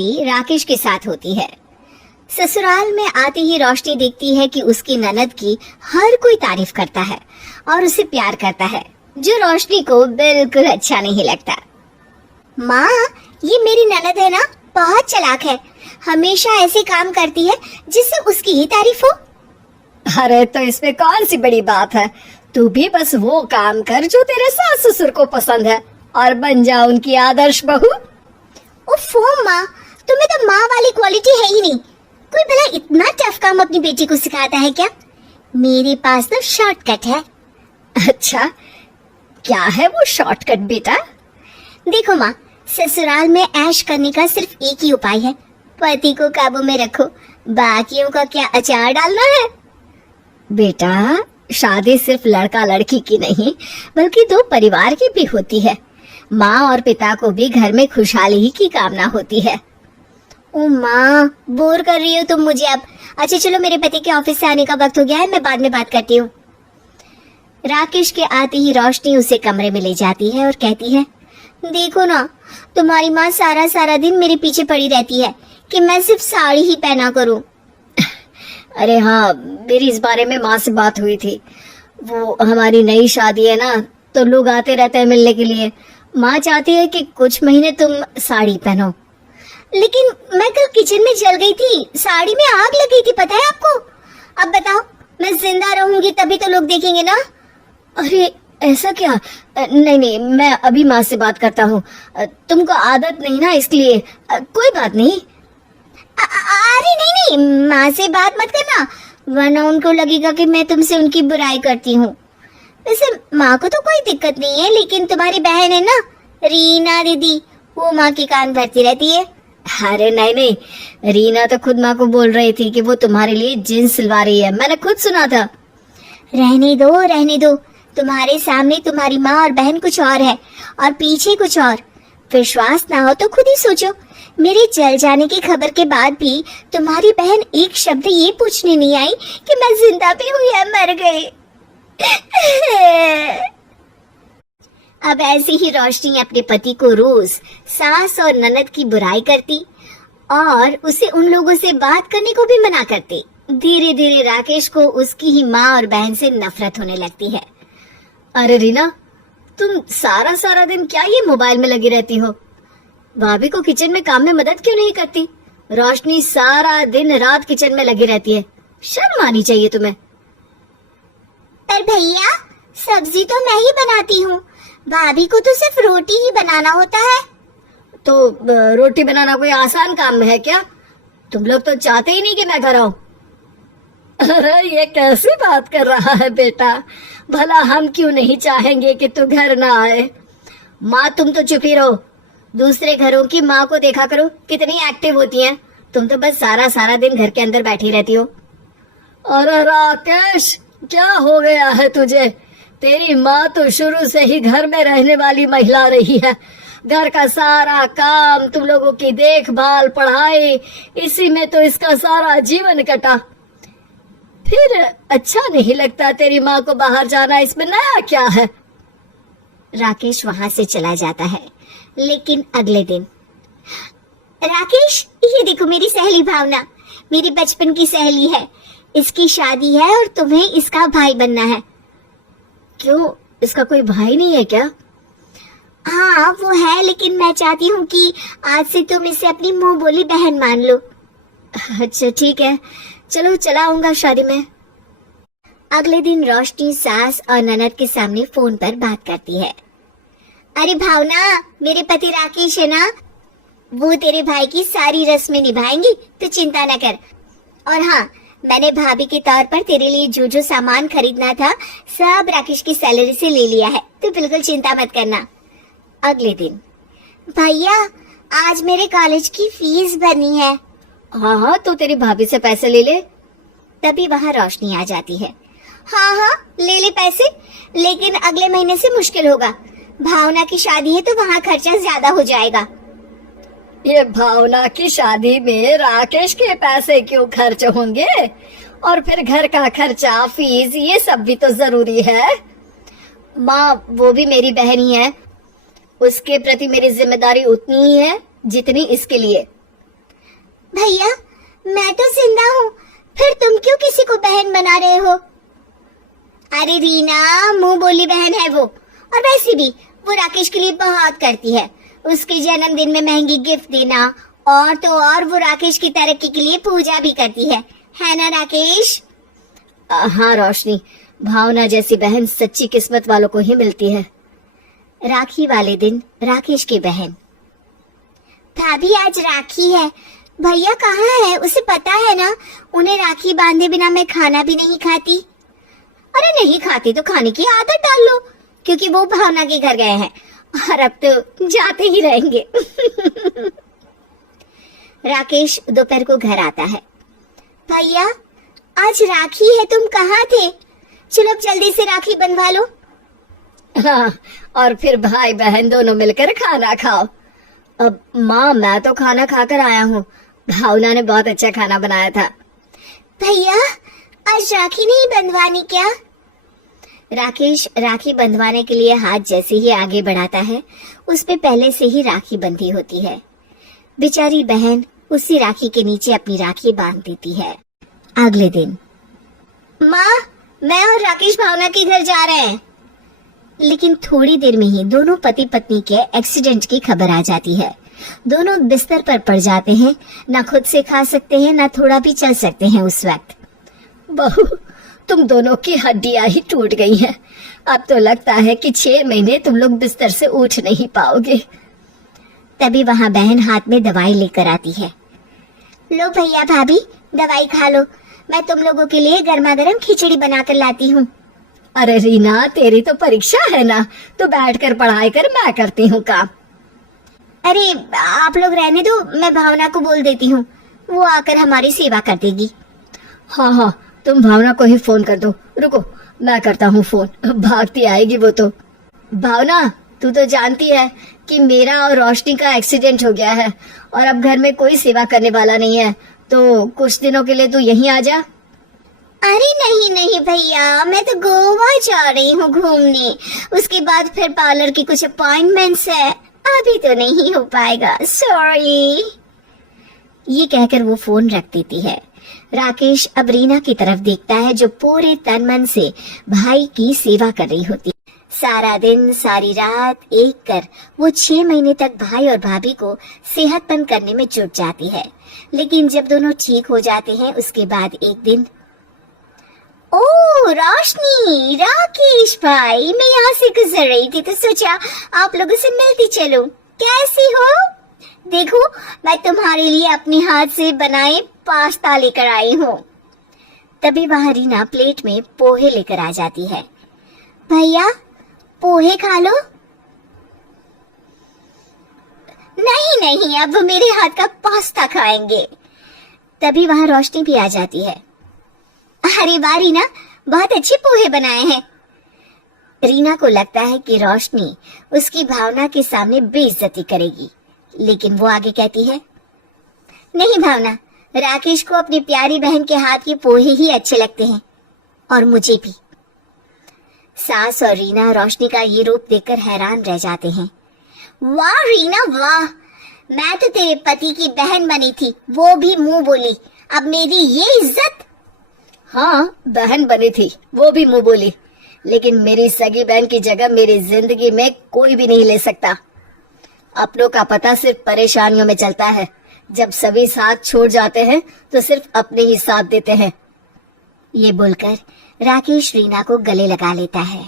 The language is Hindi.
शादी राकेश के साथ होती है। ससुराल में आते ही रोशनी देखती है कि उसकी ननद की हर कोई तारीफ करता है और उसे प्यार करता है, जो रोशनी को बिल्कुल अच्छा नहीं लगता। माँ, ये मेरी ननद है ना, बहुत चालाक है, हमेशा ऐसे काम करती है जिससे उसकी ही तारीफ हो। अरे तो इसमें कौन सी बड़ी बात है, तू भी बस वो काम कर जो तेरे सास ससुर को पसंद है और बन जा उनकी आदर्श बहू। ओफो माँ, तुम्हें तो माँ वाली क्वालिटी है ही नहीं। कोई भला इतना टफ काम अपनी बेटी को सिखाता है क्या? मेरे पास तो शॉर्टकट है। अच्छा, क्या है वो शॉर्टकट बेटा? देखो माँ, ससुराल में ऐश करने का सिर्फ एक ही उपाय है, पति को काबू में रखो, बाकियों का क्या अचार डालना है। बेटा, शादी सिर्फ लड़का लड़की की नहीं बल्कि दो परिवार की भी होती है। माँ और पिता को भी घर में खुशहाली की कामना होती है। ओ माँ, बोर कर रही हो तुम मुझे अब। अच्छा चलो, मेरे पति के ऑफिस से आने का वक्त हो गया है, मैं बाद में बात करती हूँ। राकेश के आते ही रोशनी उसे कमरे में ले जाती है और कहती है, देखो ना, तुम्हारी माँ सारा सारा दिन मेरे पीछे पड़ी रहती है कि मैं सिर्फ साड़ी ही पहना करूँ। अरे हाँ, मेरी इस बारे में माँ से बात हुई थी। वो हमारी नई शादी है ना, तो लोग आते रहते हैं मिलने के लिए। माँ चाहती है कि कुछ महीने तुम साड़ी पहनो। लेकिन मैं कल किचन में जल गई थी, साड़ी में आग लग गई थी, पता है आपको? अब बताओ, मैं जिंदा रहूंगी तभी तो लोग देखेंगे ना। अरे ऐसा क्या? नहीं नहीं, मैं अभी माँ से बात करता हूँ। तुमको आदत नहीं ना, इसलिए कोई बात नहीं। अरे नहीं नहीं, माँ से बात मत करना, वरना उनको लगेगा कि मैं तुमसे उनकी बुराई करती हूँ। वैसे माँ को तो कोई दिक्कत नहीं है, लेकिन तुम्हारी बहन है ना, रीना दीदी, वो माँ की कान भरती रहती है। अरे नहीं नहीं, रीना तो खुद माँ को बोल रही थी कि वो तुम्हारे लिए जींस सिलवा रही है, मैंने खुद सुना था। रहने दो रहने दो, तुम्हारे सामने तुम्हारी माँ और बहन कुछ और है और पीछे कुछ और। विश्वास ना हो तो खुद ही सोचो, मेरे जल जाने की खबर के बाद भी तुम्हारी बहन एक शब्द ये पूछने नहीं आई कि मैं जिंदा भी हूँ या मर गई। अब ऐसे ही रोशनी अपने पति को रोज सास और ननद की बुराई करती और उसे उन लोगों से बात करने को भी मना करती। धीरे धीरे राकेश को उसकी ही माँ और बहन से नफरत होने लगती है। अरे रीना, तुम सारा सारा दिन क्या ये मोबाइल में लगी रहती हो? भाभी को किचन में काम में मदद क्यों नहीं करती? रोशनी सारा दिन रात किचन में लगी रहती है, शर्म आनी चाहिए तुम्हें। पर भैया, सब्जी तो मैं ही बनाती हूँ, भाभी को तो सिर्फ रोटी ही बनाना होता है। तो रोटी बनाना कोई आसान काम है क्या? तुम लोग तो चाहते ही नहीं कि मैं घर आऊं। अरे ये कैसी बात कर रहा है बेटा, भला हम क्यों नहीं चाहेंगे कि तू घर ना आए। माँ तुम तो चुप ही रहो, दूसरे घरों की माँ को देखा करो कितनी एक्टिव होती हैं, तुम तो बस सारा सारा दिन घर के अंदर बैठी रहती हो। अरे राकेश, क्या हो गया है तुझे? तेरी माँ तो शुरू से ही घर में रहने वाली महिला रही है, घर का सारा काम, तुम लोगों की देखभाल, पढ़ाई, इसी में तो इसका सारा जीवन कटा। फिर अच्छा नहीं लगता तेरी माँ को बाहर जाना, इसमें नया क्या है? राकेश वहां से चला जाता है। लेकिन अगले दिन, राकेश, ये देखो मेरी सहेली भावना, मेरी बचपन की सहेली है, इसकी शादी है और तुम्हें इसका भाई बनना है। क्यों, इसका कोई भाई नहीं है क्या? हाँ वो है, लेकिन मैं चाहती हूँ कि आज से तुम इसे अपनी मुंह बोली बहन मान लो। अच्छा ठीक है, चलो चला आऊंगा शादी में। अगले दिन रोशनी सास और ननद के सामने फोन पर बात करती है। अरे भावना, मेरे पति राकेश है ना, वो तेरे भाई की सारी रस्में निभाएंगी, तो चिंता न कर। और हाँ, मैंने भाभी के तौर पर तेरे लिए जो जो सामान खरीदना था सब राकेश की सैलरी से ले लिया है, तो बिल्कुल चिंता मत करना। अगले दिन, भैया आज मेरे कॉलेज की फीस भरनी है। हाँ हाँ, तो तेरी भाभी से पैसे ले ले। तभी वहाँ रोशनी आ जाती है। हाँ हाँ ले ले पैसे, लेकिन अगले महीने से मुश्किल होगा, भावना की शादी है तो वहाँ खर्चा ज्यादा हो जाएगा। ये भावना की शादी में राकेश के पैसे क्यों खर्च होंगे? और फिर घर का खर्चा, फीस, ये सब भी तो जरूरी है। माँ वो भी मेरी बहन ही है, उसके प्रति मेरी जिम्मेदारी उतनी ही है जितनी इसके लिए। भैया मैं तो जिंदा हूँ, फिर तुम क्यों किसी को बहन बना रहे हो? अरे रीना, मुंह बोली बहन है वो, और वैसे भी वो राकेश के लिए बहुत करती है। उसके जन्मदिन में महंगी गिफ्ट देना, और तो और वो राकेश की तरक्की के लिए पूजा भी करती है ना राकेश? हाँ रोशनी, भावना जैसी बहन सच्ची किस्मत वालों को ही मिलती है। राखी वाले दिन राकेश की बहन, भाभी आज राखी है, भैया कहाँ है? उसे पता है ना, उन्हें राखी बांधे बिना मैं खाना भी नहीं खाती। अरे नहीं खाती तो खाने की आदत डाल लो, क्योंकि वो भावना के घर गए हैं और अब तो जाते ही रहेंगे। राकेश दोपहर को घर आता है। भैया आज राखी है, तुम कहाँ थे? चलो अब जल्दी से राखी बंधवा लो। हाँ, और फिर भाई बहन दोनों मिलकर खाना खाओ। अब माँ, मैं तो खाना खाकर आया हूँ, भावना ने बहुत अच्छा खाना बनाया था। भैया आज राखी नहीं बंधवानी क्या? राकेश राखी बंधवाने के लिए हाथ जैसे ही आगे बढ़ाता है, उस पे पहले से ही राखी बंधी होती है। बेचारी बहन उसी राखी के नीचे अपनी राखी बांध देती है। अगले दिन, माँ मैं और राकेश भावना के घर जा रहे हैं। लेकिन थोड़ी देर में ही दोनों पति पत्नी के एक्सीडेंट की खबर आ जाती है। दोनों बिस्तर पर पड़ जाते हैं, ना खुद से खा सकते हैं, ना थोड़ा भी चल सकते हैं। उस वक्त, बहू, तुम दोनों की हड्डियां ही टूट गई हैं। अब तो लगता है कि 6 महीने तुम लोग बिस्तर से उठ नहीं पाओगे। तभी वहाँ बहन हाथ में दवाई लेकर आती है। लो भैया भाभी, दवाई खा लो, मैं तुम लोगों के लिए गर्मा गर्म खिचड़ी बनाकर लाती हूँ। अरे रीना, तेरी तो परीक्षा है ना, तो बैठकर पढ़ाई कर, मैं करती हूँ काम। अरे आप लोग रहने दो, मैं भावना को बोल देती हूँ, वो आकर हमारी सेवा कर देगी। हाँ हाँ, तुम भावना को ही फोन कर दो। रुको, मैं करता हूँ फोन, भागती आएगी वो तो। भावना, तू तो जानती है कि मेरा और रोशनी का एक्सीडेंट हो गया है और अब घर में कोई सेवा करने वाला नहीं है, तो कुछ दिनों के लिए तू यहीं आ जा। अरे नहीं नहीं भैया, मैं तो गोवा जा रही हूँ घूमने, उसके बाद फिर पार्लर की कुछ अपॉइंटमेंट्स है, अभी तो नहीं हो पाएगा, सॉरी। ये कहकर वो फोन रख देती है। राकेश अब रीना की तरफ देखता है, जो पूरे तन मन से भाई की सेवा कर रही होती। सारा दिन सारी रात एक कर वो 6 महीने तक भाई और भाभी को सेहतमंद करने में जुट जाती है। लेकिन जब दोनों ठीक हो जाते हैं, उसके बाद एक दिन, ओ रोशनी, राकेश भाई, मैं यहाँ से गुजर रही थी तो सोचा आप लोगों से मिलती चलूं। कैसी हो? देखो मैं तुम्हारे लिए अपने हाथ से बनाए पास्ता लेकर आई हूँ। तभी वहाँ रीना प्लेट में पोहे लेकर आ जाती है। भैया पोहे खा लो। नहीं नहीं, अब मेरे हाथ का पास्ता खाएंगे। तभी वहाँ रोशनी भी आ जाती है। अरे वाह रीना, बहुत अच्छे पोहे बनाए हैं। रीना को लगता है कि रोशनी उसकी भावना के सामने बेइज्जती करेगी, लेकिन वो आगे कहती है, नहीं भावना, राकेश को अपनी प्यारी बहन के हाथ के पोहे ही अच्छे लगते हैं, और मुझे भी। सास और रीना रोशनी का ये रूप देखकर हैरान रह जाते हैं। वाह रीना वाह, मैं तो तेरे पति की बहन बनी थी, वो भी मुंह बोली, अब मेरी ये इज्जत। हाँ, बहन बनी थी, वो भी मुंह बोली, लेकिन मेरी सगी बहन की जगह मेरी जिंदगी में कोई भी नहीं ले सकता। अपनों का पता सिर्फ परेशानियों में चलता है, जब सभी साथ छोड़ जाते हैं तो सिर्फ अपने ही साथ देते हैं। ये बोलकर राकेश रीना को गले लगा लेता है।